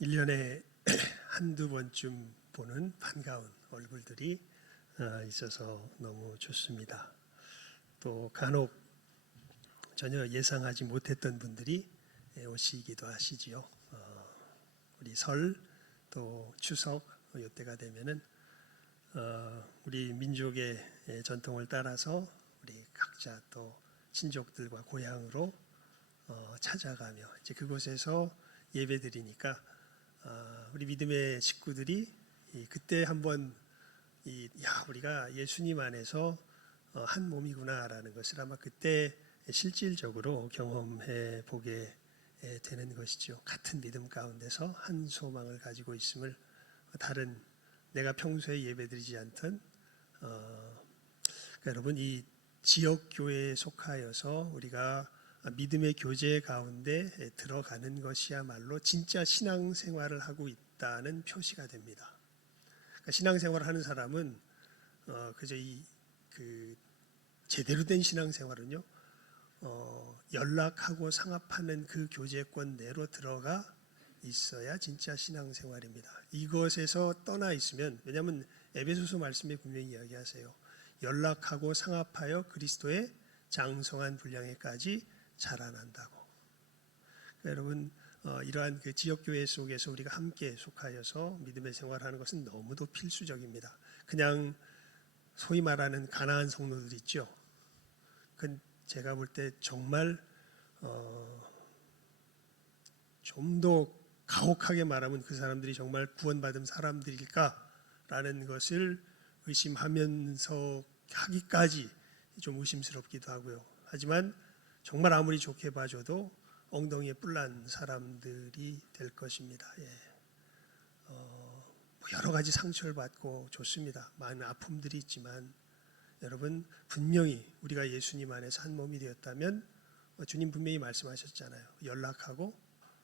1년에 한두 번쯤 보는 반가운 얼굴들이 있어서 너무 좋습니다. 또 간혹 전혀 예상하지 못했던 분들이 오시기도 하시지요. 우리 설 또 추석 이때가 되면은 우리 민족의 전통을 따라서 우리 각자 또 친족들과 고향으로 찾아가며 이제 그곳에서 예배드리니까 우리 믿음의 식구들이 그때 한번 우리가 예수님 안에서 한 몸이구나라는 것을 아마 그때 실질적으로 경험해 보게 되는 것이죠. 같은 믿음 가운데서 한 소망을 가지고 있음을 다른 내가 평소에 예배드리지 않던 그러니까 여러분 이 지역 교회에 속하여서 우리가 믿음의 교제 가운데 들어가는 것이야말로 진짜 신앙생활을 하고 있다는 표시가 됩니다. 그러니까 신앙생활을 하는 사람은 그저 그 제대로 된 신앙생활은요 연락하고 상합하는 그 교제권 내로 들어가 있어야 진짜 신앙생활입니다. 이것에서 떠나 있으면 왜냐하면 에베소서 말씀에 분명히 이야기하세요. 연락하고 상합하여 그리스도의 장성한 분량에까지 자라난다고. 그러니까 여러분 이러한 그 지역교회 속에서 우리가 함께 속하여서 믿음의 생활하는 것은 너무도 필수적입니다. 그냥 소위 말하는 가나안 성도들 있죠. 그 제가 볼 때 정말 좀 더 가혹하게 말하면 그 사람들이 정말 구원받은 사람들일까라는 것을 의심하면서 하기까지 좀 의심스럽기도 하고요. 하지만 정말 아무리 좋게 봐줘도 엉덩이에 뿔난 사람들이 될 것입니다. 여러 가지 상처를 받고 좋습니다. 많은 아픔들이 있지만 여러분 분명히 우리가 예수님 안에서 한 몸이 되었다면 주님 분명히 말씀하셨잖아요. 연락하고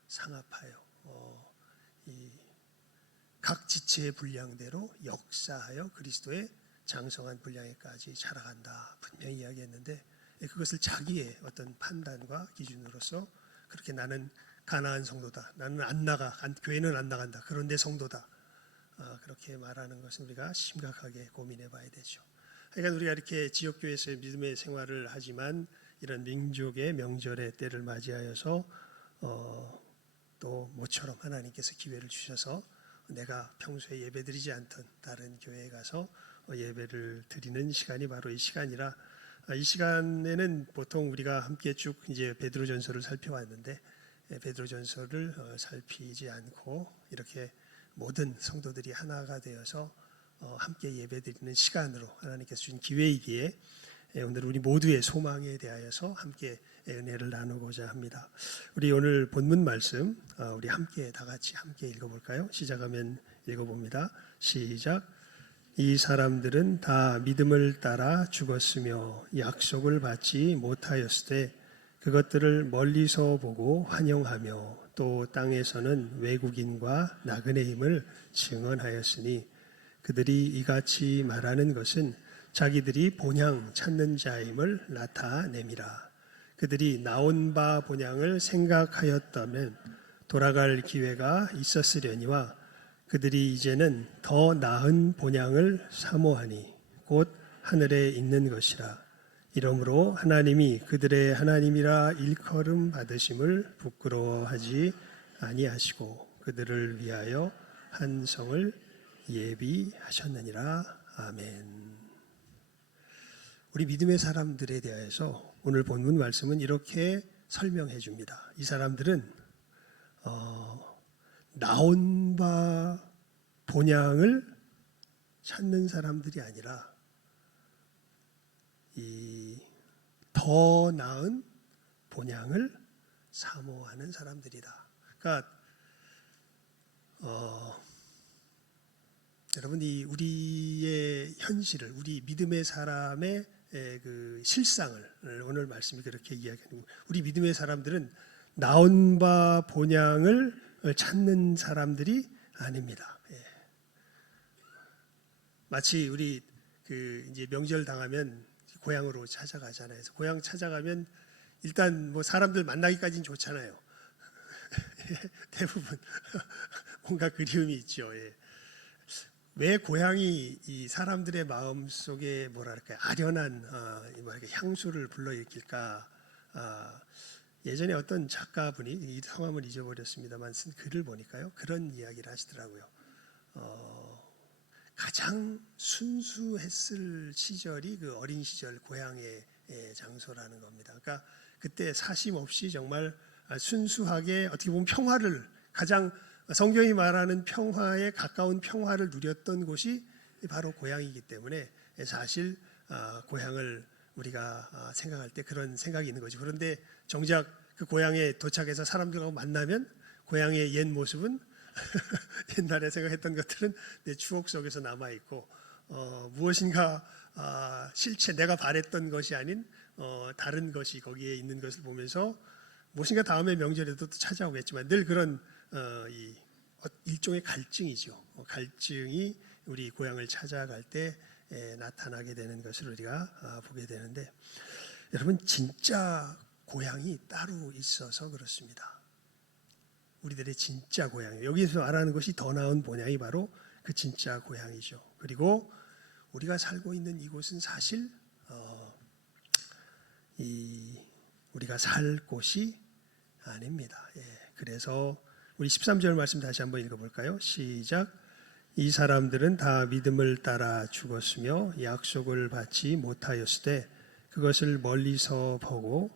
상합하여 각 지체의 분량대로 역사하여 그리스도의 장성한 분량에까지 자라간다. 분명히 이야기했는데 그것을 자기의 어떤 판단과 기준으로서 그렇게 나는 가나안 성도다. 나는 안 나가. 교회는 안 나간다. 그런데 성도다. 그렇게 말하는 것은 우리가 심각하게 고민해 봐야 되죠. 그러니까 우리가 이렇게 지역교회에서의 믿음의 생활을 하지만 이런 민족의 명절의 때를 맞이하여서 또 모처럼 하나님께서 기회를 주셔서 내가 평소에 예배드리지 않던 다른 교회에 가서 예배를 드리는 시간이 바로 이 시간이라 이 시간에는 보통 우리가 함께 쭉 이제 베드로전서를 살펴왔는데 베드로전서를 살피지 않고 이렇게 모든 성도들이 하나가 되어서 함께 예배드리는 시간으로 하나님께서 주신 기회이기에 오늘 우리 모두의 소망에 대하여서 함께 은혜를 나누고자 합니다. 우리 오늘 본문 말씀 우리 함께 다 같이 함께 읽어볼까요? 시작하면 읽어봅니다. 시작. 이 사람들은 다 믿음을 따라 죽었으며 약속을 받지 못하였을 때 그것들을 멀리서 보고 환영하며 또 땅에서는 외국인과 나그네임을 증언하였으니 그들이 이같이 말하는 것은 자기들이 본향 찾는 자임을 나타냄이라. 그들이 나온 바 본향을 생각하였다면 돌아갈 기회가 있었으려니와 그들이 이제는 더 나은 본향을 사모하니 곧 하늘에 있는 것이라. 이러므로 하나님이 그들의 하나님이라 일컬음 받으심을 부끄러워하지 아니하시고 그들을 위하여 한 성을 예비하셨느니라. 아멘. 우리 믿음의 사람들에 대해서 오늘 본문 말씀은 이렇게 설명해 줍니다. 이 사람들은 나온 바 본향을 찾는 사람들이 아니라 이 더 나은 본향을 사모하는 사람들이다. 그러니까 여러분 이 우리의 현실을 우리 믿음의 사람의 그 실상을 오늘 말씀이 그렇게 이야기하는 우리 믿음의 사람들은 나온 바 본향을 찾는 사람들이 아닙니다. 마치 우리 그 이제 명절 당하면 고향으로 찾아가잖아요. 그래서 고향 찾아가면 일단 뭐 사람들 만나기까지는 좋잖아요. 대부분 뭔가 그리움이 있죠. 예. 왜 고향이 이 사람들의 마음 속에 뭐랄까요, 아련한 향수를 불러일으킬까? 예전에 어떤 작가분이 이 성함을 잊어버렸습니다만 쓴 글을 보니까요, 그런 이야기를 하시더라고요. 가장 순수했을 시절이 그 어린 시절 고향의 장소라는 겁니다. 그러니까 그때 사심 없이 정말 순수하게 어떻게 보면 평화를, 가장 성경이 말하는 평화에 가까운 평화를 누렸던 곳이 바로 고향이기 때문에 사실 고향을 우리가 생각할 때 그런 생각이 있는 거죠. 그런데 정작 그 고향에 도착해서 사람들하고 만나면 고향의 옛 모습은 옛날에 생각했던 것들은 내 추억 속에서 남아 있고 무엇인가 실체 내가 바랬던 것이 아닌 다른 것이 거기에 있는 것을 보면서 무엇인가 다음에 명절에도 또 찾아오겠지만 늘 그런 일종의 갈증이죠. 갈증이 우리 고향을 찾아갈 때 나타나게 되는 것을 우리가 보게 되는데, 여러분 진짜 고향이 따로 있어서 그렇습니다. 우리들의 진짜 고향, 여기서 말하는 것이 더 나은 본향이 바로 그 진짜 고향이죠. 그리고 우리가 살고 있는 이곳은 사실 우리가 살 곳이 아닙니다. 그래서 우리 13절 말씀 다시 한번 읽어볼까요? 시작. 이 사람들은 다 믿음을 따라 죽었으며 약속을 받지 못하였으되 그것을 멀리서 보고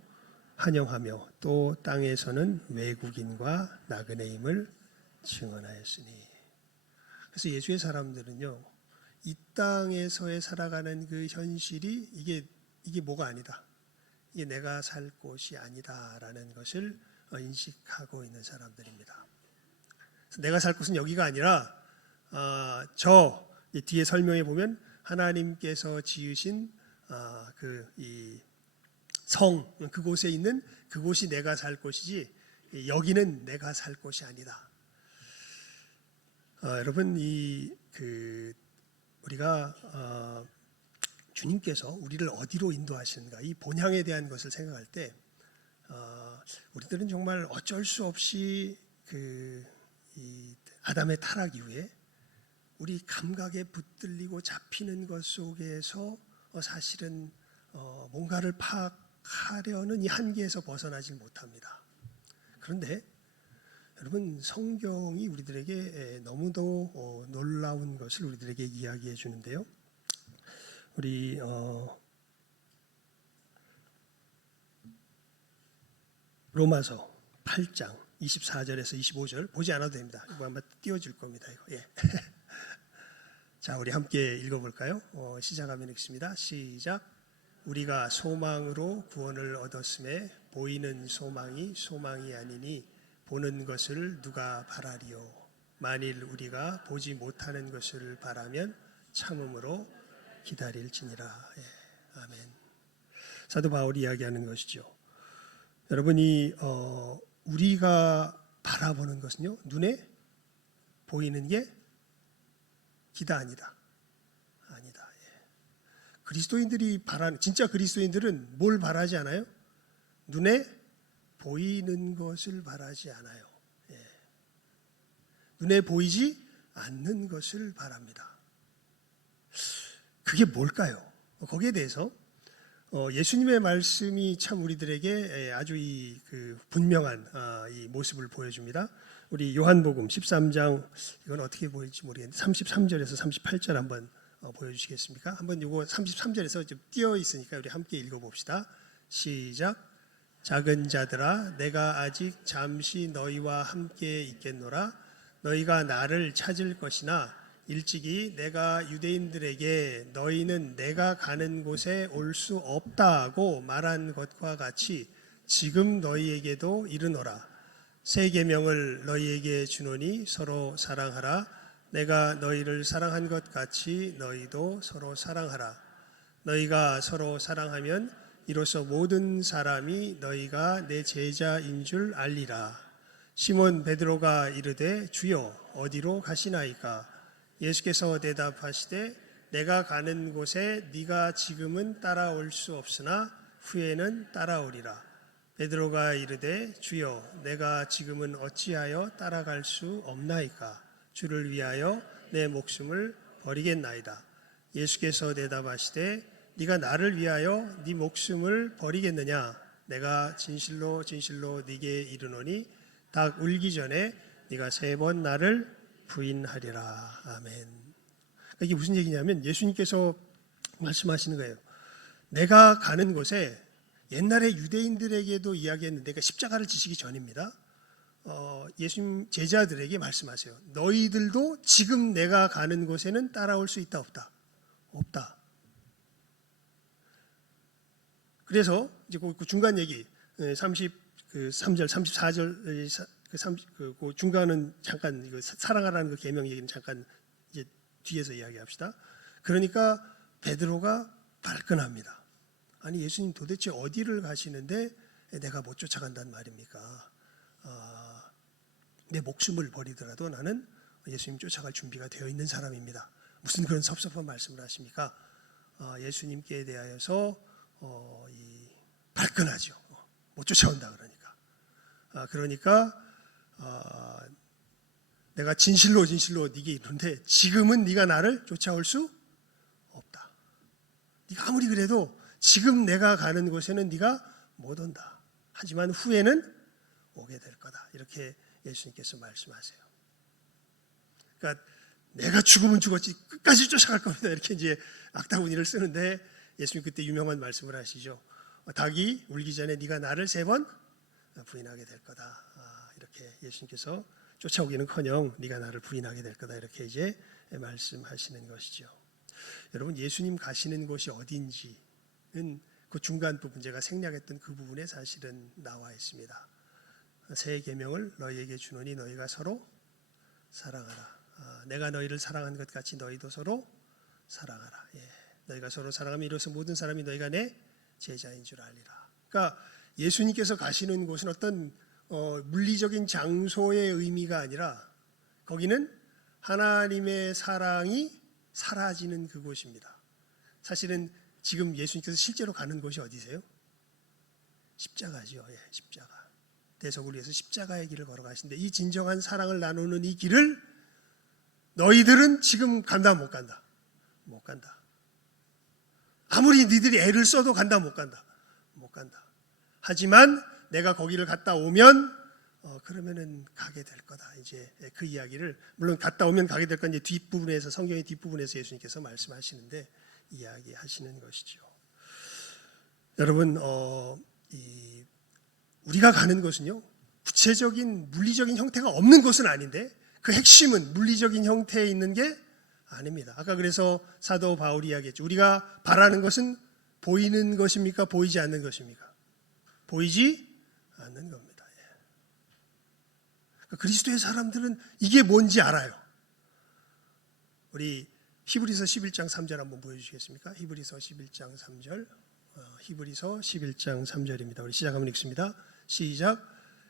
환영하며 또 땅에서는 외국인과 나그네임을 증언하였으니. 그래서 예수의 사람들은요, 이 땅에서의 살아가는 그 현실이 이게 뭐가 아니다, 이게 내가 살 곳이 아니다라는 것을 인식하고 있는 사람들입니다. 내가 살 곳은 여기가 아니라 저 뒤에 설명해 보면 하나님께서 지으신 성, 그곳에 있는 그곳이 내가 살 곳이지 여기는 내가 살 곳이 아니다. 여러분 우리가 주님께서 우리를 어디로 인도하시는가, 이 본향에 대한 것을 생각할 때 우리들은 정말 어쩔 수 없이 이 아담의 타락 이후에 우리 감각에 붙들리고 잡히는 것 속에서 사실은 뭔가를 파악하려는 이 한계에서 벗어나질 못합니다. 그런데 여러분 성경이 우리들에게 너무도 놀라운 것을 우리들에게 이야기해 주는데요. 우리 로마서 8장 24절에서 25절 보지 않아도 됩니다. 이거 아마 띄워줄 겁니다. 이거. 예. 자, 우리 함께 읽어볼까요? 시작하면 읽습니다. 시작. 우리가 소망으로 구원을 얻었음에 보이는 소망이 아니니 보는 것을 누가 바라리요. 만일 우리가 보지 못하는 것을 바라면 참음으로 기다릴지니라. 예. 아멘. 사도 바울이 이야기하는 것이죠. 여러분이 우리가 바라보는 것은요, 눈에 보이는 게 기다 아니다. 예. 그리스도인들이 진짜 그리스도인들은 뭘 바라지 않아요? 눈에 보이는 것을 바라지 않아요. 예. 눈에 보이지 않는 것을 바랍니다. 그게 뭘까요? 거기에 대해서 예수님의 말씀이 참 우리들에게 아주 분명한 이 모습을 보여줍니다. 우리 요한복음 13장, 이건 어떻게 보일지 모르겠는데 33절에서 38절 한번 보여주시겠습니까? 한번 이거 33절에서 좀 띄어 있으니까 우리 함께 읽어봅시다. 시작. 작은 자들아, 내가 아직 잠시 너희와 함께 있겠노라. 너희가 나를 찾을 것이나 일찍이 내가 유대인들에게 너희는 내가 가는 곳에 올 수 없다고 말한 것과 같이 지금 너희에게도 이르노라. 새 계명을 너희에게 주노니 서로 사랑하라. 내가 너희를 사랑한 것 같이 너희도 서로 사랑하라. 너희가 서로 사랑하면 이로써 모든 사람이 너희가 내 제자인 줄 알리라. 시몬 베드로가 이르되 주여 어디로 가시나이까? 예수께서 대답하시되 내가 가는 곳에 네가 지금은 따라올 수 없으나 후에는 따라오리라. 베드로가 이르되 주여 내가 지금은 어찌하여 따라갈 수 없나이까. 주를 위하여 내 목숨을 버리겠나이다. 예수께서 대답하시되 네가 나를 위하여 네 목숨을 버리겠느냐. 내가 진실로 진실로 네게 이르노니 닭 울기 전에 네가 3번 나를 부인하리라. 아멘. 이게 무슨 얘기냐면 예수님께서 말씀하시는 거예요. 내가 가는 곳에 옛날에 유대인들에게도 이야기했는데, 그러니까 십자가를 지시기 전입니다. 예수님 제자들에게 말씀하세요. 너희들도 지금 내가 가는 곳에는 따라올 수 있다 없다? 없다. 그래서 이제 그 중간 얘기 33절, 34절 그 중간은 잠깐 이거 사랑하라는 그 계명 얘기는 잠깐 이제 뒤에서 이야기합시다. 그러니까 베드로가 발끈합니다. 아니 예수님 도대체 어디를 가시는데 내가 못 쫓아간단 말입니까? 내 목숨을 버리더라도 나는 예수님 쫓아갈 준비가 되어 있는 사람입니다. 무슨 그런 섭섭한 말씀을 하십니까? 예수님께 대하여서 발끈하죠. 못 쫓아온다 그러니까. 그러니까 내가 진실로 진실로 네게 이르는데 지금은 네가 나를 쫓아올 수 없다. 네가 아무리 그래도 지금 내가 가는 곳에는 네가 못 온다. 하지만 후에는 오게 될 거다. 이렇게 예수님께서 말씀하세요. 그러니까 내가 죽으면 죽었지 끝까지 쫓아갈 겁니다. 이렇게 이제 악다구니를 쓰는데 예수님 그때 유명한 말씀을 하시죠. 닭이 울기 전에 네가 나를 3번 부인하게 될 거다. 이렇게 예수님께서 쫓아오기는커녕 네가 나를 부인하게 될 거다. 이렇게 이제 말씀하시는 것이죠. 여러분 예수님 가시는 곳이 어딘지는 그 중간 부분 제가 생략했던 그 부분에 사실은 나와 있습니다. 새 계명을 너희에게 주노니 너희가 서로 사랑하라. 내가 너희를 사랑한 것 같이 너희도 서로 사랑하라. 너희가 서로 사랑하면 이로써 모든 사람이 너희가 내 제자인 줄 알리라. 그러니까 예수님께서 가시는 곳은 어떤 물리적인 장소의 의미가 아니라 거기는 하나님의 사랑이 사라지는 그곳입니다. 사실은 지금 예수님께서 실제로 가는 곳이 어디세요? 십자가죠. 십자가. 대속을 위해서 십자가의 길을 걸어가신데 이 진정한 사랑을 나누는 이 길을 너희들은 지금 간다 못 간다? 못 간다. 아무리 니들이 애를 써도 간다 못 간다? 못 간다. 하지만 내가 거기를 갔다 오면 그러면은 가게 될 거다. 이제 그 이야기를 물론 갔다 오면 가게 될 건 이제 뒷부분에서 성경의 뒷부분에서 예수님께서 말씀하시는데 이야기하시는 것이죠. 여러분 우리가 가는 곳은요 구체적인 물리적인 형태가 없는 곳은 아닌데 그 핵심은 물리적인 형태에 있는 게 아닙니다. 아까 그래서 사도 바울이 이야기했죠. 우리가 바라는 것은 보이는 것입니까? 보이지 않는 것입니까? 보이지 않는 겁니다. 그리스도의 사람들은 이게 뭔지 알아요. 우리 히브리서 11장 3절 한번 보여주시겠습니까? 히브리서 11장 3절. 히브리서 11장 3절입니다. 우리 시작 한번 읽습니다. 시작.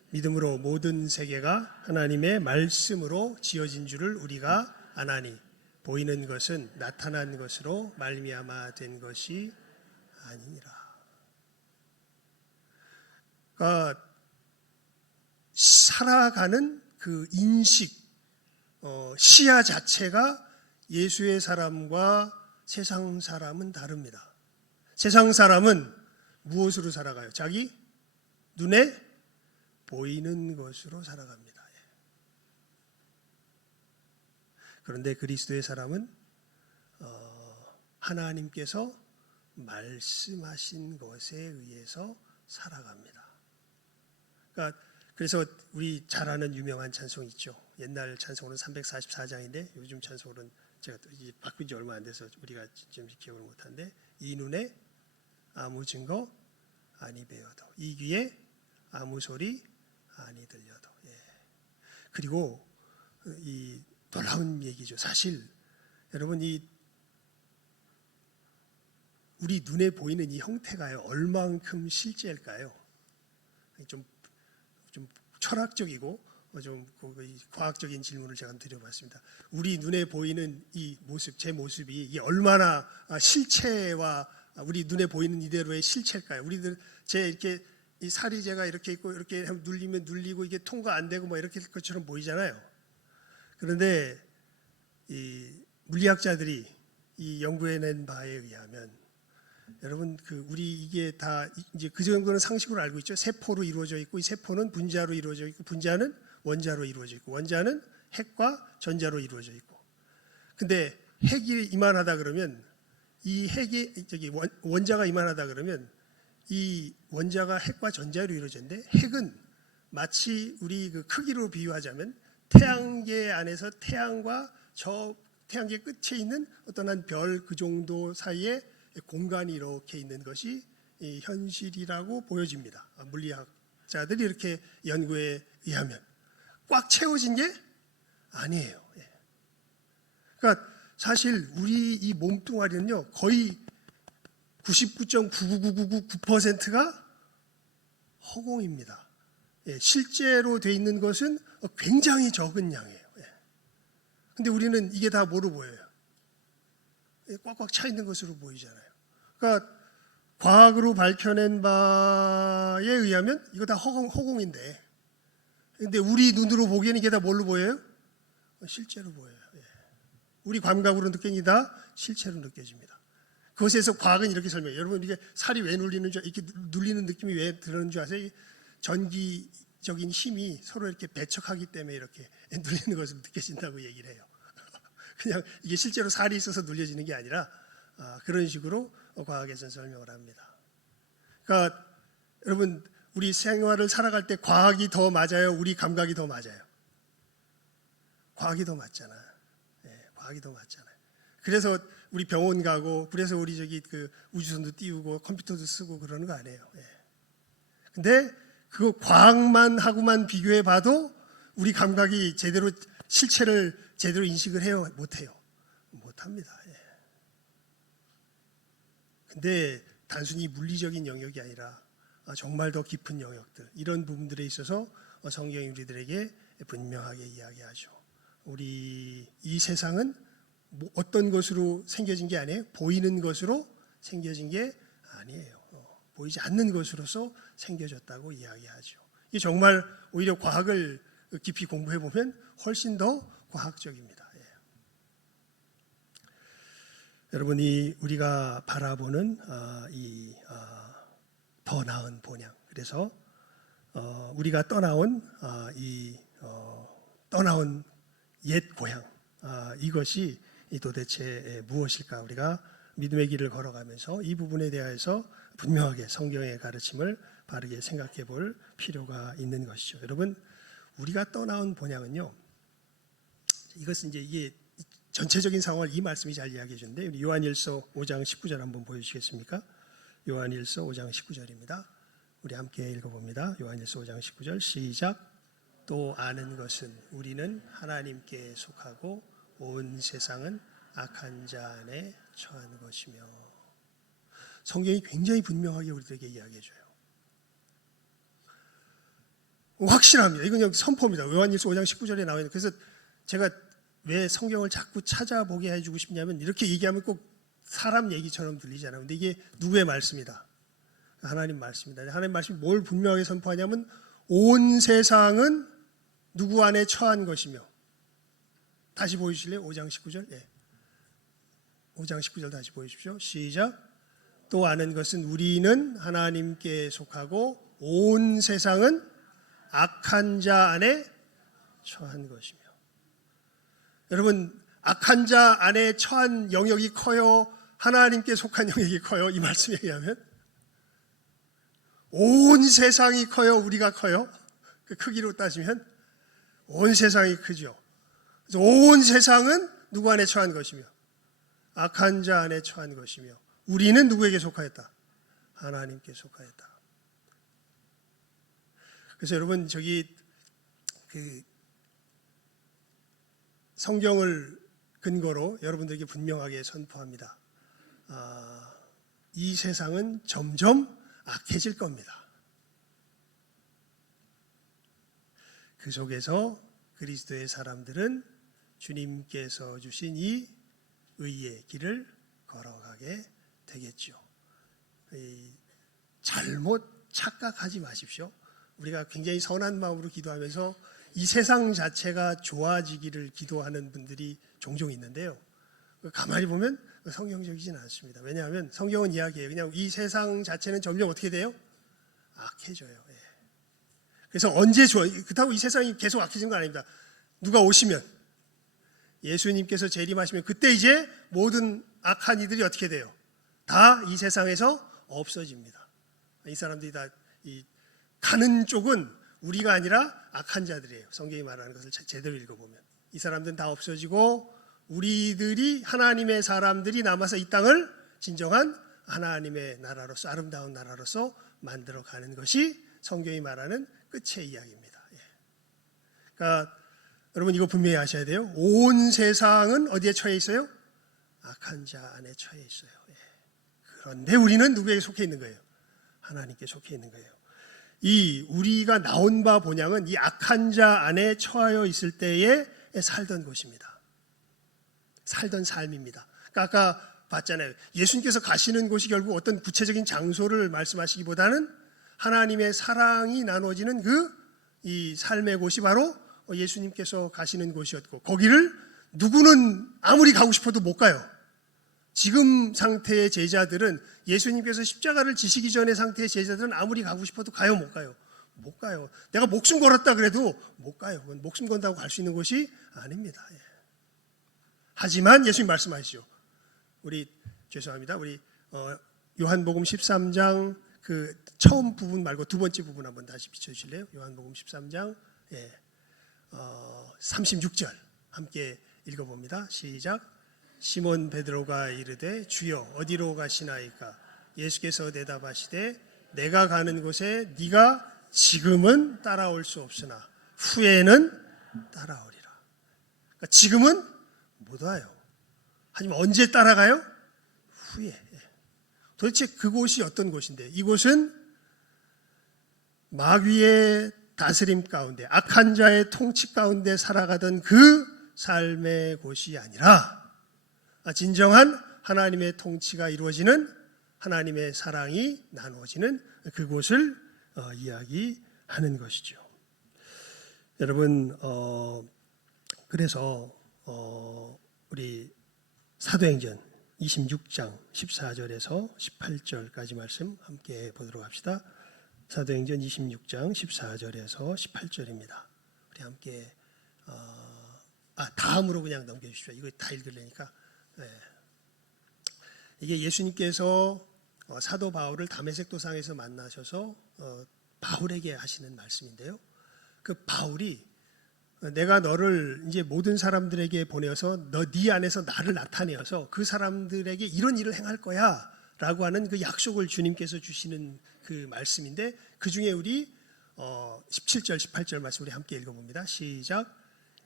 믿음으로 모든 세계가 하나님의 말씀으로 지어진 줄을 우리가 아나니 보이는 것은 나타난 것으로 말미암아 된 것이 아니니라. 그러니까 살아가는 그 인식, 시야 자체가 예수의 사람과 세상 사람은 다릅니다. 세상 사람은 무엇으로 살아가요? 자기 눈에 보이는 것으로 살아갑니다. 그런데 그리스도의 사람은 하나님께서 말씀하신 것에 의해서 살아갑니다. 그러니까 그래서 우리 잘 아는 유명한 찬송 있죠. 옛날 찬송으로는 344장인데 요즘 찬송으로는 제가 바꾼 지 얼마 안 돼서 우리가 지금 기억을 못하는데 이 눈에 아무 증거 아니 배어도 이 귀에 아무 소리 아니 들려도. 그리고 이 놀라운 얘기죠. 사실 여러분 이 우리 눈에 보이는 이 형태가요 얼만큼 실제일까요? 좀 철학적이고 좀 과학적인 질문을 제가 드려봤습니다. 우리 눈에 보이는 이 모습, 제 모습이 이게 얼마나 실체와 우리 눈에 보이는 이대로의 실체일까요? 우리들 제 이렇게 이 사리제가 이렇게 있고 이렇게 하면 눌리면 눌리고 이게 통과 안 되고 뭐 이렇게 될 것처럼 보이잖아요. 그런데 이 물리학자들이 이 연구해낸 바에 의하면 여러분 우리 이게 다 이제 그 정도는 상식으로 알고 있죠. 세포로 이루어져 있고 이 세포는 분자로 이루어져 있고 분자는 원자로 이루어져 있고 원자는 핵과 전자로 이루어져 있고. 근데 핵이 이만하다 그러면 이 핵이 원자가 이만하다 그러면 이 원자가 핵과 전자로 이루어졌는데 핵은 마치 우리 그 크기로 비유하자면 태양계 안에서 태양과 저 태양계 끝에 있는 어떤 한 별 그 정도 사이에 공간이 이렇게 있는 것이 이 현실이라고 보여집니다. 물리학자들이 이렇게 연구에 의하면 꽉 채워진 게 아니에요. 그러니까 사실 우리 이 몸뚱아리는요 거의 99.99999%가 허공입니다. 실제로 돼 있는 것은 굉장히 적은 양이에요. 근데 우리는 이게 다 뭐로 보여요? 꽉꽉 차 있는 것으로 보이잖아요. 그러니까 과학으로 밝혀낸 바에 의하면 이거 다 허공인데, 근데 우리 눈으로 보기에는 이게 다 뭘로 보여요? 실제로 보여요. 우리 감각으로 느끼니 다 실체로 느껴집니다. 그것에서 과학은 이렇게 설명해요. 여러분 이게 살이 왜 눌리는 줄, 이렇게 눌리는 느낌이 왜 드는 줄 아세요? 전기적인 힘이 서로 이렇게 배척하기 때문에 이렇게 눌리는 것으로 느껴진다고 얘기를 해요. 그냥 이게 실제로 살이 있어서 눌려지는 게 아니라 그런 식으로 과학에서는 설명을 합니다. 그러니까 여러분 우리 생활을 살아갈 때 과학이 더 맞아요? 우리 감각이 더 맞아요? 과학이 더 맞잖아요. 과학이 더 맞잖아요. 그래서 우리 병원 가고 그래서 우리 그 우주선도 띄우고 컴퓨터도 쓰고 그러는 거 아니에요. 근데 그거 과학만 하고만 비교해 봐도 우리 감각이 제대로 실체를 제대로 인식을 해요? 못해요? 못합니다. 근데 단순히 물리적인 영역이 아니라 정말 더 깊은 영역들, 이런 부분들에 있어서 성경이 우리들에게 분명하게 이야기하죠. 우리 이 세상은 어떤 것으로 생겨진 게 아니에요. 보이는 것으로 생겨진 게 아니에요. 보이지 않는 것으로서 생겨졌다고 이야기하죠. 이게 정말 오히려 과학을 깊이 공부해 보면 훨씬 더 과학적입니다. 여러분이 우리가 바라보는 더 나은 본향, 그래서 우리가 떠나온 떠나온 옛 고향, 이것이 도대체 무엇일까? 우리가 믿음의 길을 걸어가면서 이 부분에 대해서 분명하게 성경의 가르침을 바르게 생각해 볼 필요가 있는 것이죠. 여러분, 우리가 떠나온 본향은요, 이것은 이제 이게 전체적인 상황을 이 말씀이 잘 이야기해 주는데, 우리 요한일서 5장 19절 한번 보여주시겠습니까? 요한일서 5장 19절입니다. 우리 함께 읽어봅니다. 요한일서 5장 19절 시작. 또 아는 것은 우리는 하나님께 속하고 온 세상은 악한 자 안에 처한 것이며. 성경이 굉장히 분명하게 우리들에게 이야기해 줘요. 확실합니다. 이건 그냥 선포입니다. 요한일서 5장 19절에 나와 있는. 그래서 제가 왜 성경을 자꾸 찾아보게 해주고 싶냐면, 이렇게 얘기하면 꼭 사람 얘기처럼 들리잖아요. 근데 이게 누구의 말씀이다? 하나님 말씀이다. 하나님 말씀이 뭘 분명하게 선포하냐면, 온 세상은 누구 안에 처한 것이며. 다시 보여주실래요? 5장 19절. 5장 19절 다시 보여주십시오. 시작. 또 아는 것은 우리는 하나님께 속하고 온 세상은 악한 자 안에 처한 것이며. 여러분, 악한 자 안에 처한 영역이 커요? 하나님께 속한 영역이 커요? 이 말씀에 의하면 온 세상이 커요? 우리가 커요? 그 크기로 따지면 온 세상이 크죠. 그래서 온 세상은 누구 안에 처한 것이며 악한 자 안에 처한 것이며, 우리는 누구에게 속하였다? 하나님께 속하였다. 그래서 여러분, 성경을 근거로 여러분들에게 분명하게 선포합니다. 이 세상은 점점 악해질 겁니다. 그 속에서 그리스도의 사람들은 주님께서 주신 이 의의 길을 걸어가게 되겠죠. 잘못 착각하지 마십시오. 우리가 굉장히 선한 마음으로 기도하면서 이 세상 자체가 좋아지기를 기도하는 분들이 종종 있는데요. 가만히 보면 성경적이진 않습니다. 왜냐하면 성경은 이야기해요. 그냥 이 세상 자체는 점점 어떻게 돼요? 악해져요. 예. 그래서 언제 좋아? 그렇다고 이 세상이 계속 악해지는 건 아닙니다. 누가 오시면, 예수님께서 재림하시면 그때 이제 모든 악한 이들이 어떻게 돼요? 다 이 세상에서 없어집니다. 이 사람들이 다 가는 쪽은 우리가 아니라 악한 자들이에요. 성경이 말하는 것을 제대로 읽어보면 이 사람들은 다 없어지고 우리들이 하나님의 사람들이 남아서 이 땅을 진정한 하나님의 나라로서, 아름다운 나라로서 만들어가는 것이 성경이 말하는 끝의 이야기입니다. 예. 그러니까 여러분 이거 분명히 아셔야 돼요. 온 세상은 어디에 처해 있어요? 악한 자 안에 처해 있어요. 예. 그런데 우리는 누구에게 속해 있는 거예요? 하나님께 속해 있는 거예요. 이 우리가 나온 바 본향은 이 악한 자 안에 처하여 있을 때에 살던 곳입니다. 살던 삶입니다. 그러니까 아까 봤잖아요. 예수님께서 가시는 곳이 결국 어떤 구체적인 장소를 말씀하시기보다는 하나님의 사랑이 나눠지는 이 삶의 곳이 바로 예수님께서 가시는 곳이었고, 거기를 누구는 아무리 가고 싶어도 못 가요. 지금 상태의 제자들은, 예수님께서 십자가를 지시기 전의 상태의 제자들은 아무리 가고 싶어도 가요, 못 가요? 못 가요. 내가 목숨 걸었다 그래도 못 가요. 그건 목숨 건다고 갈 수 있는 곳이 아닙니다. 예. 하지만 예수님 말씀하시죠. 우리 요한복음 13장 그 처음 부분 말고 두 번째 부분 한번 다시 비춰주실래요? 요한복음 13장 36절 함께 읽어봅니다. 시작. 시몬 베드로가 이르되 주여 어디로 가시나이까? 예수께서 대답하시되 내가 가는 곳에 네가 지금은 따라올 수 없으나 후에는 따라오리라. 그러니까 지금은 못 와요. 하지만 언제 따라가요? 후에. 도대체 그곳이 어떤 곳인데? 이곳은 마귀의 다스림 가운데, 악한 자의 통치 가운데 살아가던 그 삶의 곳이 아니라 진정한 하나님의 통치가 이루어지는, 하나님의 사랑이 나누어지는 그곳을 이야기하는 것이죠. 여러분, 그래서 우리 사도행전 26장 14절에서 18절까지 말씀 함께 보도록 합시다. 사도행전 26장 14절에서 18절입니다. 우리 함께 다음으로 그냥 넘겨주십시오. 이거 다 읽으려니까. 네. 이게 예수님께서 사도 바울을 다메섹 도상에서 만나셔서 바울에게 하시는 말씀인데요. 그 바울이 내가 너를 이제 모든 사람들에게 보내어서 네 안에서 나를 나타내어서 그 사람들에게 이런 일을 행할 거야 라고 하는 그 약속을 주님께서 주시는 그 말씀인데, 그 중에 우리 17절 18절 말씀 우리 함께 읽어봅니다. 시작.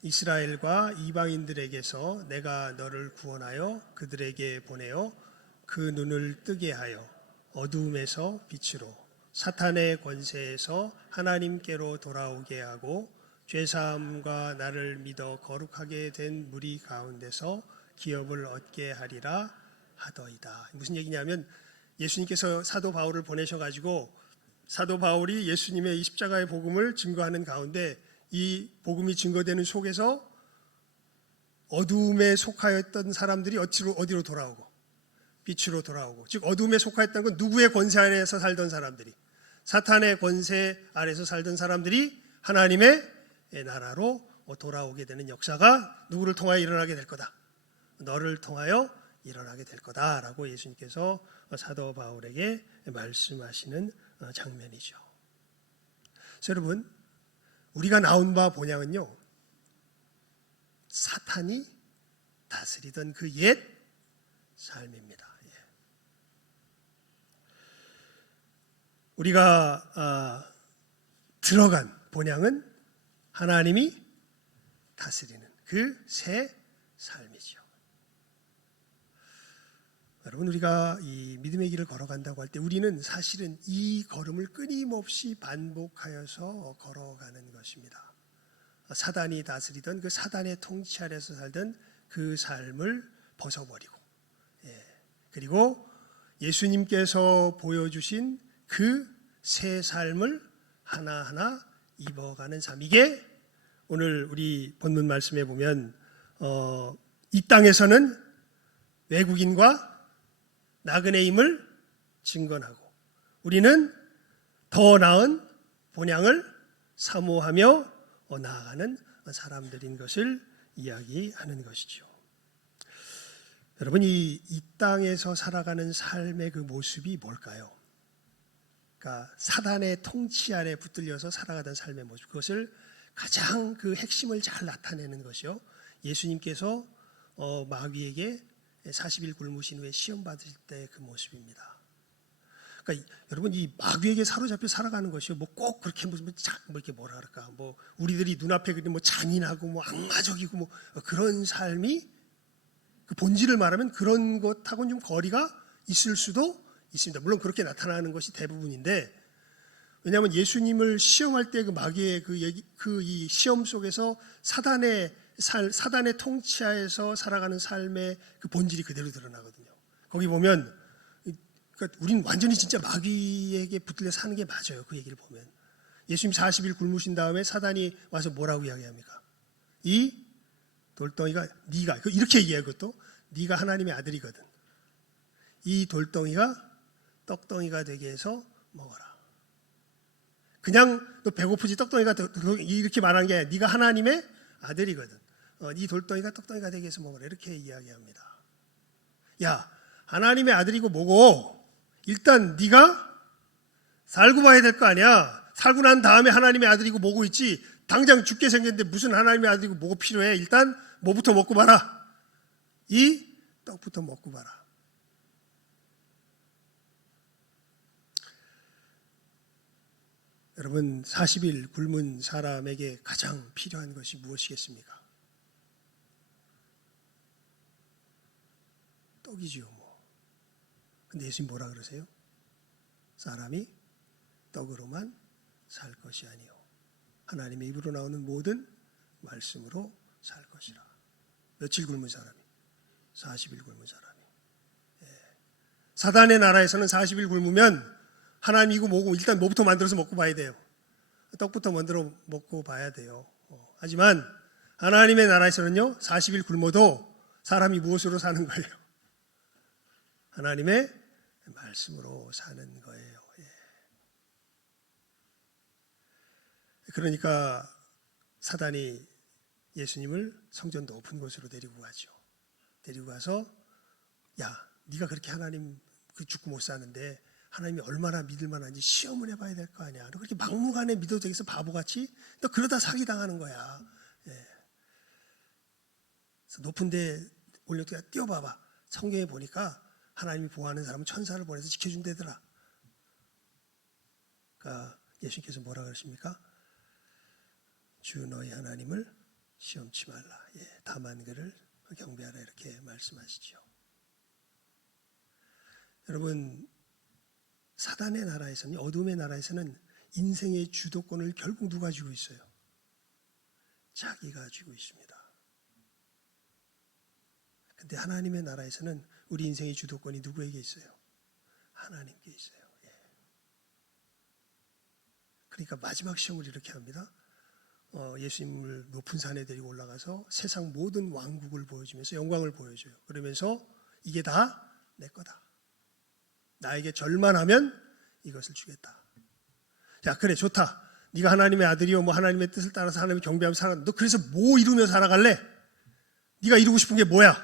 이스라엘과 이방인들에게서 내가 너를 구원하여 그들에게 보내어 그 눈을 뜨게 하여 어두움에서 빛으로 사탄의 권세에서 하나님께로 돌아오게 하고 죄사함과 나를 믿어 거룩하게 된 무리 가운데서 기업을 얻게 하리라 하더이다. 무슨 얘기냐면 예수님께서 사도 바울을 보내셔가지고 사도 바울이 예수님의 이 십자가의 복음을 증거하는 가운데 이 복음이 증거되는 속에서 어두움에 속하였던 사람들이 어디로 돌아오고 빛으로 돌아오고, 즉 어두움에 속하였다는 건 누구의 권세 아래에서 살던 사람들이, 사탄의 권세 아래에서 살던 사람들이 하나님의 나라로 돌아오게 되는 역사가 누구를 통하여 일어나게 될 거다. 너를 통하여 일어나게 될 거다라고 예수님께서 사도 바울에게 말씀하시는 장면이죠. 그래서 여러분, 우리가 나온 바 본향은요, 사탄이 다스리던 그 옛 삶입니다. 우리가 들어간 본향은 하나님이 다스리는 그 새 삶이죠. 여러분, 우리가 이 믿음의 길을 걸어간다고 할 때 우리는 사실은 이 걸음을 끊임없이 반복하여서 걸어가는 것입니다. 사단이 다스리던 그 사단의 통치 아래서 살던 그 삶을 벗어버리고, 그리고 예수님께서 보여주신 그 새 삶을 하나하나 입어가는 삶. 이게 오늘 우리 본문 말씀에 보면 이 땅에서는 외국인과 나그네임을 증거하고 우리는 더 나은 본향을 사모하며 나아가는 사람들인 것을 이야기하는 것이죠. 여러분, 이 땅에서 살아가는 삶의 그 모습이 뭘까요? 그러니까 사단의 통치 아래 붙들려서 살아가던 삶의 모습, 그것을 가장 그 핵심을 잘 나타내는 것이요, 예수님께서 마귀에게 40일 굶으신 후에 시험 받으실 때 그 모습입니다. 그러니까 여러분, 이 마귀에게 사로잡혀 살아가는 것이요, 뭐 꼭 그렇게 무슨 뭐 이렇게 뭐라 그럴까, 뭐 우리들이 눈앞에 그냥 뭐 잔인하고 뭐 악마적이고 뭐 그런 삶이, 그 본질을 말하면 그런 것하고는 좀 거리가 있을 수도 있습니다. 물론 그렇게 나타나는 것이 대부분인데, 왜냐하면 예수님을 시험할 때 그 마귀의 이 시험 속에서 사단의 통치하에서 살아가는 삶의 그 본질이 그대로 드러나거든요. 거기 보면, 그러니까 우리는 완전히 진짜 마귀에게 붙들려 사는 게 맞아요. 그 얘기를 보면 예수님 40일 굶으신 다음에 사단이 와서 뭐라고 이야기합니까? 이 돌덩이가 네가, 이렇게 얘기해요. 그것도 네가 하나님의 아들이거든, 이 돌덩이가 떡덩이가 되게 해서 먹어라. 그냥 너 배고프지 떡덩이가 이렇게 말하는 게 아니라 네가 하나님의 아들이거든, 이 돌덩이가 떡덩이가 되게 해서 먹어라, 이렇게 이야기합니다. 야, 하나님의 아들이고 뭐고 일단 네가 살고 봐야 될 거 아니야. 살고 난 다음에 하나님의 아들이고 뭐고 있지, 당장 죽게 생겼는데 무슨 하나님의 아들이고 뭐고 필요해. 일단 뭐부터 먹고 봐라, 이 떡부터 먹고 봐라. 여러분, 40일 굶은 사람에게 가장 필요한 것이 무엇이겠습니까? 떡이지요. 근데 예수님 뭐라 그러세요? 사람이 떡으로만 살 것이 아니요 하나님의 입으로 나오는 모든 말씀으로 살 것이라. 며칠 굶은 사람이? 40일 굶은 사람이. 사단의 나라에서는 40일 굶으면 하나님이고 뭐고 일단 뭐부터 만들어서 먹고 봐야 돼요. 떡부터 만들어 먹고 봐야 돼요. 하지만 하나님의 나라에서는요, 40일 굶어도 사람이 무엇으로 사는 거예요? 하나님의 말씀으로 사는 거예요. 그러니까 사단이 예수님을 성전 높은 곳으로 데리고 가죠. 데리고 가서, 야, 네가 그렇게 하나님 죽고 못 사는데 하나님이 얼마나 믿을 만한지 시험을 해봐야 될 거 아니야. 너 그렇게 막무가내 믿어도 되겠어, 바보같이? 너 그러다 사기당하는 거야. 그래서 높은 데 올려서 뛰어봐봐. 성경에 보니까 하나님이 보호하는 사람은 천사를 보내서 지켜준다더라. 그러니까 예수님께서 뭐라 그러십니까? 주 너희 하나님을 시험치 말라. 다만 그를 경배하라, 이렇게 말씀하시죠. 여러분, 사단의 나라에서는, 어둠의 나라에서는 인생의 주도권을 결국 누가 쥐고 있어요? 자기가 쥐고 있습니다. 근데 하나님의 나라에서는 우리 인생의 주도권이 누구에게 있어요? 하나님께 있어요. 그러니까 마지막 시험을 이렇게 합니다. 예수님을 높은 산에 데리고 올라가서 세상 모든 왕국을 보여주면서 영광을 보여줘요. 그러면서 이게 다 내 거다. 나에게 절만하면 이것을 주겠다. 자, 그래, 좋다. 네가 하나님의 아들이요, 뭐 하나님의 뜻을 따라서 하나님을 경배하며 살아. 너 그래서 뭐 이루며 살아갈래? 네가 이루고 싶은 게 뭐야?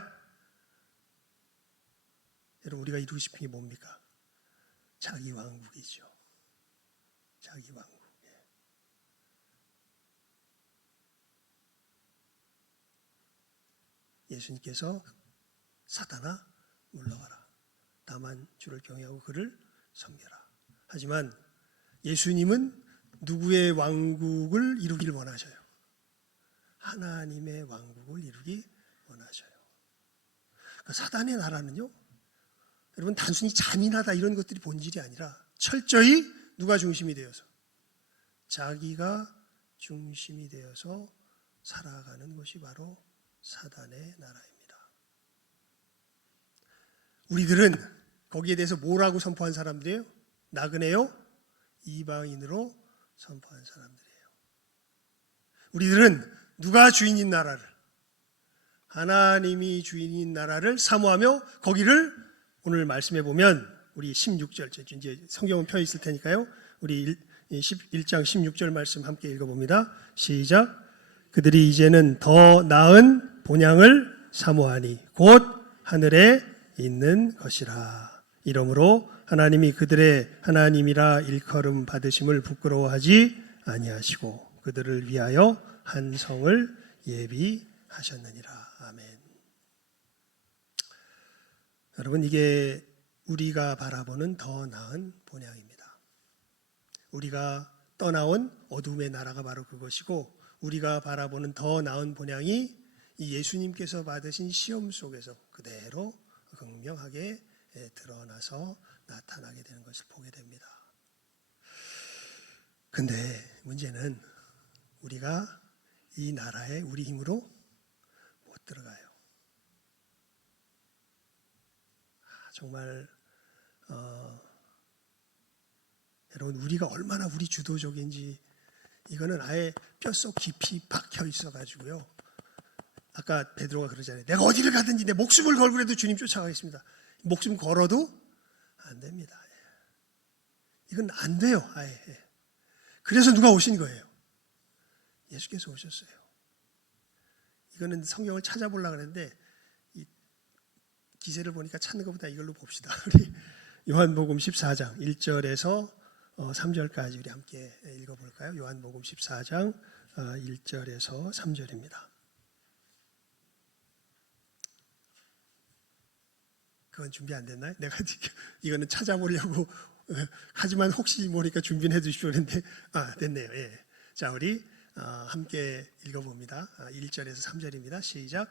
여러분, 우리가 이루고 싶은 게 뭡니까? 자기 왕국이죠. 자기 왕국. 예수님께서 사단아 물러가라. 다만 주를 경외하고 그를 섬겨라. 하지만 예수님은 누구의 왕국을 이루기를 원하셔요? 하나님의 왕국을 이루기 원하셔요. 그러니까 사단의 나라는요, 여러분, 단순히 잔인하다 이런 것들이 본질이 아니라 철저히 누가 중심이 되어서, 자기가 중심이 되어서 살아가는 것이 바로 사단의 나라입니다. 우리들은 거기에 대해서 뭐라고 선포한 사람들이에요? 나그네요, 이방인으로 선포한 사람들이에요. 우리들은 누가 주인인 나라를, 하나님이 주인인 나라를 사모하며 거기를 오늘 말씀해 보면 우리 16절, 이제 성경은 펴 있을 테니까요. 우리 1장 16절 말씀 함께 읽어봅니다. 시작. 그들이 이제는 더 나은 본향을 사모하니 곧 하늘에 있는 것이라. 이러므로 하나님이 그들의 하나님이라 일컬음 받으심을 부끄러워하지 아니하시고 그들을 위하여 한 성을 예비하셨느니라. 아멘. 여러분, 이게 우리가 바라보는 더 나은 본향입니다. 우리가 떠나온 어둠의 나라가 바로 그것이고, 우리가 바라보는 더 나은 본향이 이 예수님께서 받으신 시험 속에서 그대로 극명하게 드러나서 나타나게 되는 것을 보게 됩니다. 근데 문제는 우리가 이 나라에 우리 힘으로 못 들어가요. 정말 여러분, 우리가 얼마나 우리 주도적인지 이거는 아예 뼛속 깊이 박혀 있어가지고요. 아까 베드로가 그러잖아요. 내가 어디를 가든지 내 목숨을 걸고라도 주님 쫓아가겠습니다. 목숨 걸어도 안 됩니다. 이건 안 돼요, 아예. 그래서 누가 오신 거예요? 예수께서 오셨어요. 이거는 성경을 찾아보려고 했는데 이 기세를 보니까 찾는 것보다 이걸로 봅시다. 우리 요한복음 14장 1절에서 3절까지 우리 함께 읽어볼까요? 요한복음 14장 1절에서 3절입니다. 그건 준비 안 됐나요? 내가 이거는 찾아보려고 하지만 혹시 모르니까 준비해 주십시오 그랬는데 됐네요. 예. 자, 우리 함께 읽어봅니다. 1절에서 3절입니다. 시작.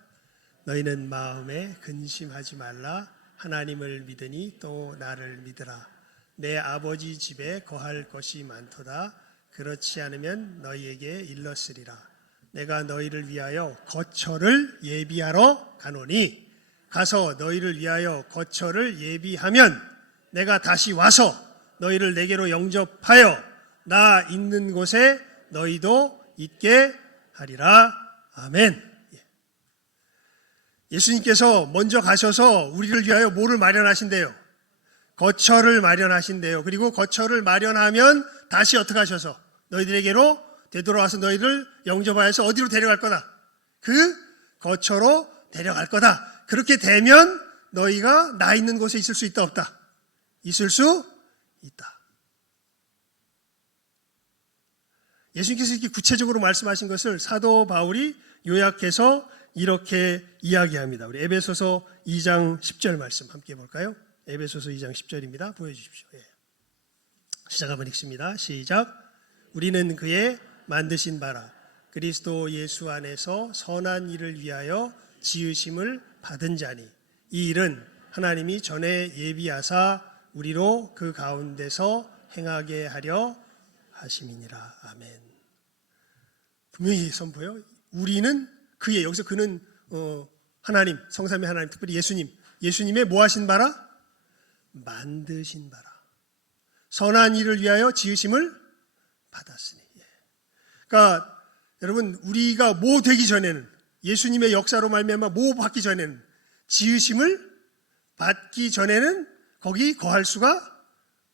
너희는 마음에 근심하지 말라. 하나님을 믿으니 또 나를 믿으라. 내 아버지 집에 거할 것이 많도다. 그렇지 않으면 너희에게 일렀으리라. 내가 너희를 위하여 거처를 예비하러 가노니 가서 너희를 위하여 거처를 예비하면 내가 다시 와서 너희를 내게로 영접하여 나 있는 곳에 너희도 있게 하리라. 아멘. 예수님께서 먼저 가셔서 우리를 위하여 뭐를 마련하신대요? 거처를 마련하신대요. 그리고 거처를 마련하면 다시 어떻게 하셔서 너희들에게로 되돌아와서 너희를 영접하여서 어디로 데려갈 거다? 그 거처로 데려갈 거다. 그렇게 되면 너희가 나 있는 곳에 있을 수 있다 없다? 있을 수 있다. 예수님께서 이렇게 구체적으로 말씀하신 것을 사도 바울이 요약해서 이렇게 이야기합니다. 우리 에베소서 2장 10절 말씀 함께 볼까요? 에베소서 2장 10절입니다. 보여주십시오. 예. 시작 한번 읽습니다. 시작. 우리는 그의 만드신 바라 그리스도 예수 안에서 선한 일을 위하여 지으심을 받은 자니 이 일은 하나님이 전에 예비하사 우리로 그 가운데서 행하게 하려 하심이니라. 아멘. 분명히 선포요. 우리는 그의, 여기서 그는 하나님, 성삼위 하나님, 특별히 예수님의 뭐 하신 바라? 만드신 바라. 선한 일을 위하여 지으심을 받았으니. 그러니까 여러분, 우리가 뭐 되기 전에는, 예수님의 역사로 말미암아 뭐 받기 전에는, 지으심을 받기 전에는 거기 거할 수가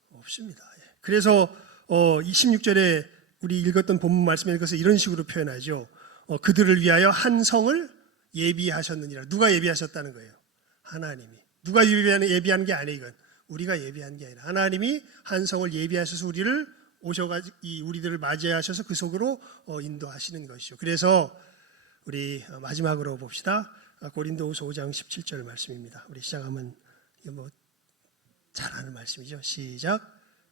없습니다. 그래서 26절에 우리 읽었던 본문 말씀에 그것을 이런 식으로 표현하죠. 그들을 위하여 한 성을 예비하셨느니라. 누가 예비하셨다는 거예요? 하나님이. 누가 예비하는 게 아니에요. 이건 우리가 예비한 게 아니라 하나님이 한 성을 예비하셔서 우리들을 맞이하셔서 그 속으로 인도하시는 것이죠. 그래서 우리 마지막으로 봅시다. 고린도후서 5장 17절 말씀입니다. 우리 시작하면 뭐 잘 아는 말씀이죠. 시작.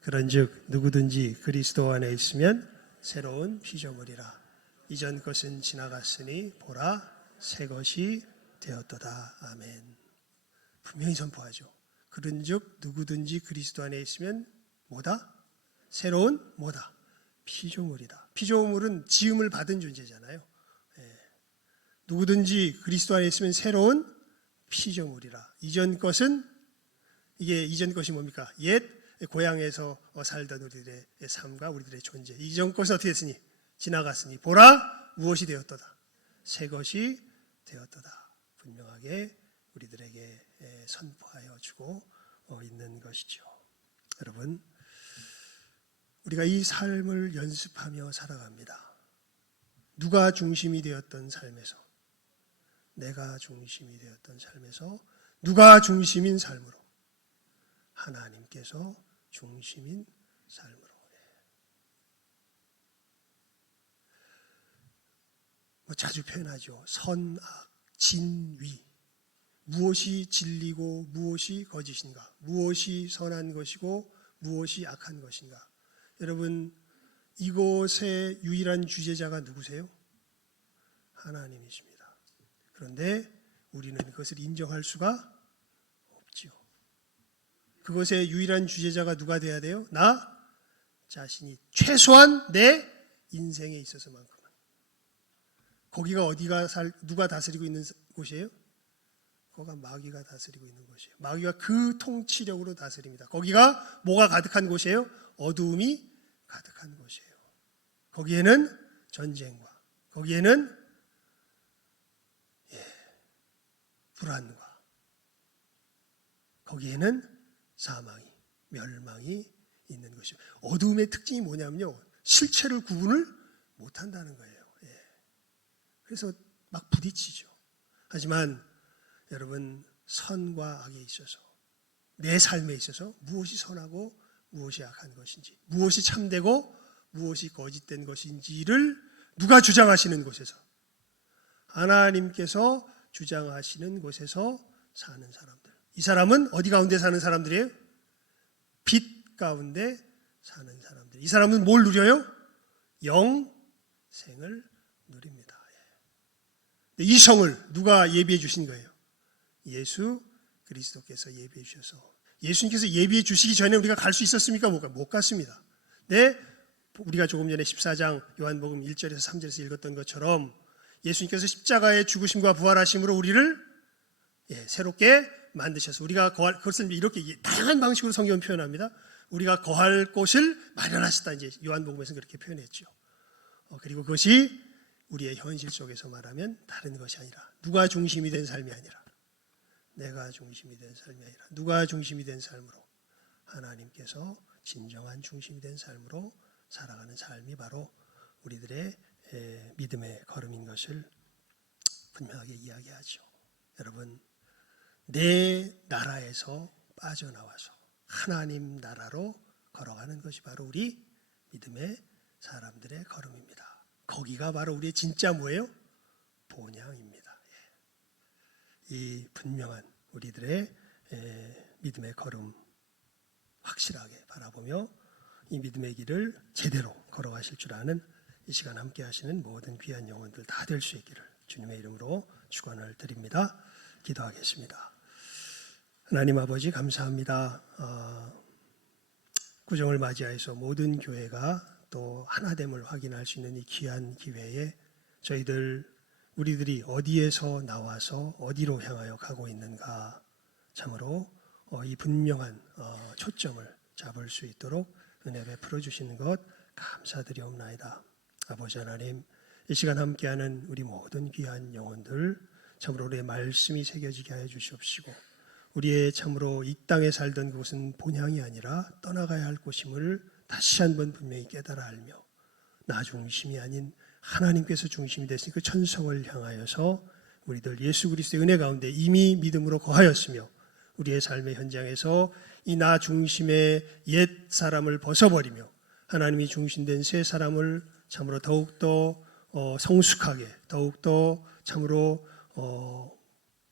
그런즉 누구든지 그리스도 안에 있으면 새로운 피조물이라. 이전 것은 지나갔으니 보라 새 것이 되었도다. 아멘. 분명히 선포하죠. 그런즉 누구든지 그리스도 안에 있으면 뭐다? 새로운 뭐다? 피조물이다. 피조물은 지음을 받은 존재잖아요. 누구든지 그리스도 안에 있으면 새로운 피조물이라. 이전 것은, 이게 이전 것이 뭡니까? 옛 고향에서 살던 우리들의 삶과 우리들의 존재, 이전 것은 어떻게 됐으니? 지나갔으니 보라 무엇이 되었도다? 새 것이 되었도다. 분명하게 우리들에게 선포하여 주고 있는 것이죠. 여러분, 우리가 이 삶을 연습하며 살아갑니다. 누가 중심이 되었던 삶에서, 내가 중심이 되었던 삶에서 누가 중심인 삶으로, 하나님께서 중심인 삶으로. 자주 표현하죠. 선, 악, 진, 위. 무엇이 진리고 무엇이 거짓인가? 무엇이 선한 것이고 무엇이 악한 것인가? 여러분, 이곳의 유일한 주제자가 누구세요? 하나님이십니다. 그런데 우리는 그것을 인정할 수가 없지요. 그것의 유일한 주제자가 누가 돼야 돼요? 나 자신이, 최소한 내 인생에 있어서만큼은. 거기가 누가 다스리고 있는 곳이에요? 거기가 마귀가 다스리고 있는 곳이에요. 마귀가 그 통치력으로 다스립니다. 거기가 뭐가 가득한 곳이에요? 어두움이 가득한 곳이에요. 거기에는 전쟁과, 거기에는 불안과, 거기에는 사망이, 멸망이 있는 것이에요. 어두움의 특징이 뭐냐면요, 실체를 구분을 못한다는 거예요. 그래서 막 부딪히죠. 하지만 여러분, 선과 악에 있어서, 내 삶에 있어서 무엇이 선하고 무엇이 악한 것인지, 무엇이 참되고 무엇이 거짓된 것인지를 누가 주장하시는 곳에서, 하나님께서 주장하시는 곳에서 사는 사람들. 이 사람은 어디 가운데 사는 사람들이에요? 빛 가운데 사는 사람들. 이 사람은 뭘 누려요? 영생을 누립니다. 이 성을 누가 예비해 주신 거예요? 예수 그리스도께서 예비해 주셔서. 예수님께서 예비해 주시기 전에 우리가 갈 수 있었습니까? 못 갔습니다. 네, 우리가 조금 전에 14장 요한복음 1절에서 3절에서 읽었던 것처럼 예수님께서 십자가의 죽으심과 부활하심으로 우리를 새롭게 만드셔서 우리가 거할, 그것을 이렇게 다양한 방식으로 성경은 표현합니다. 우리가 거할 곳을 마련하셨다. 이제 요한복음에서 그렇게 표현했죠. 그리고 그것이 우리의 현실 속에서 말하면 다른 것이 아니라, 누가 중심이 된 삶이 아니라 내가 중심이 된 삶이 아니라 누가 중심이 된 삶으로, 하나님께서 진정한 중심이 된 삶으로 살아가는 삶이 바로 우리들의 믿음의 걸음인 것을 분명하게 이야기하죠. 여러분, 내 나라에서 빠져나와서 하나님 나라로 걸어가는 것이 바로 우리 믿음의 사람들의 걸음입니다. 거기가 바로 우리의 진짜 뭐예요? 본향입니다. 이 분명한 우리들의 믿음의 걸음 확실하게 바라보며 이 믿음의 길을 제대로 걸어가실 줄 아는 이 시간 함께 하시는 모든 귀한 영혼들 다 될 수 있기를 주님의 이름으로 축원을 드립니다. 기도하겠습니다. 하나님 아버지, 감사합니다. 구정을 맞이해서 모든 교회가 또 하나됨을 확인할 수 있는 이 귀한 기회에 우리들이 어디에서 나와서 어디로 향하여 가고 있는가, 참으로 이 분명한 초점을 잡을 수 있도록 은혜 베풀어 주시는 것 감사드리옵나이다. 아버지 하나님, 이 시간 함께하는 우리 모든 귀한 영혼들 참으로 우리의 말씀이 새겨지게 하여 주시옵시고, 우리의 참으로 이 땅에 살던 곳은 본향이 아니라 떠나가야 할 곳임을 다시 한번 분명히 깨달아 알며, 나 중심이 아닌 하나님께서 중심이 되신 그 천성을 향하여서 우리들 예수 그리스도의 은혜 가운데 이미 믿음으로 거하였으며, 우리의 삶의 현장에서 이 나 중심의 옛 사람을 벗어버리며 하나님이 중심된 새 사람을 참으로 더욱더 성숙하게, 더욱더 참으로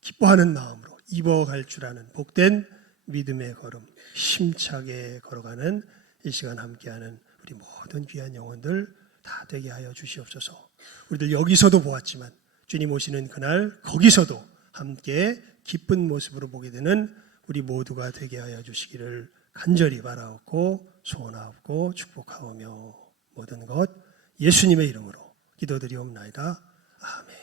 기뻐하는 마음으로 입어갈 줄 아는 복된 믿음의 걸음, 힘차게 걸어가는 이 시간 함께하는 우리 모든 귀한 영혼들 다 되게 하여 주시옵소서. 우리들 여기서도 보았지만 주님 오시는 그날 거기서도 함께 기쁜 모습으로 보게 되는 우리 모두가 되게 하여 주시기를 간절히 바라옵고 소원하옵고 축복하오며 모든 것 예수님의 이름으로 기도드리옵나이다. 아멘.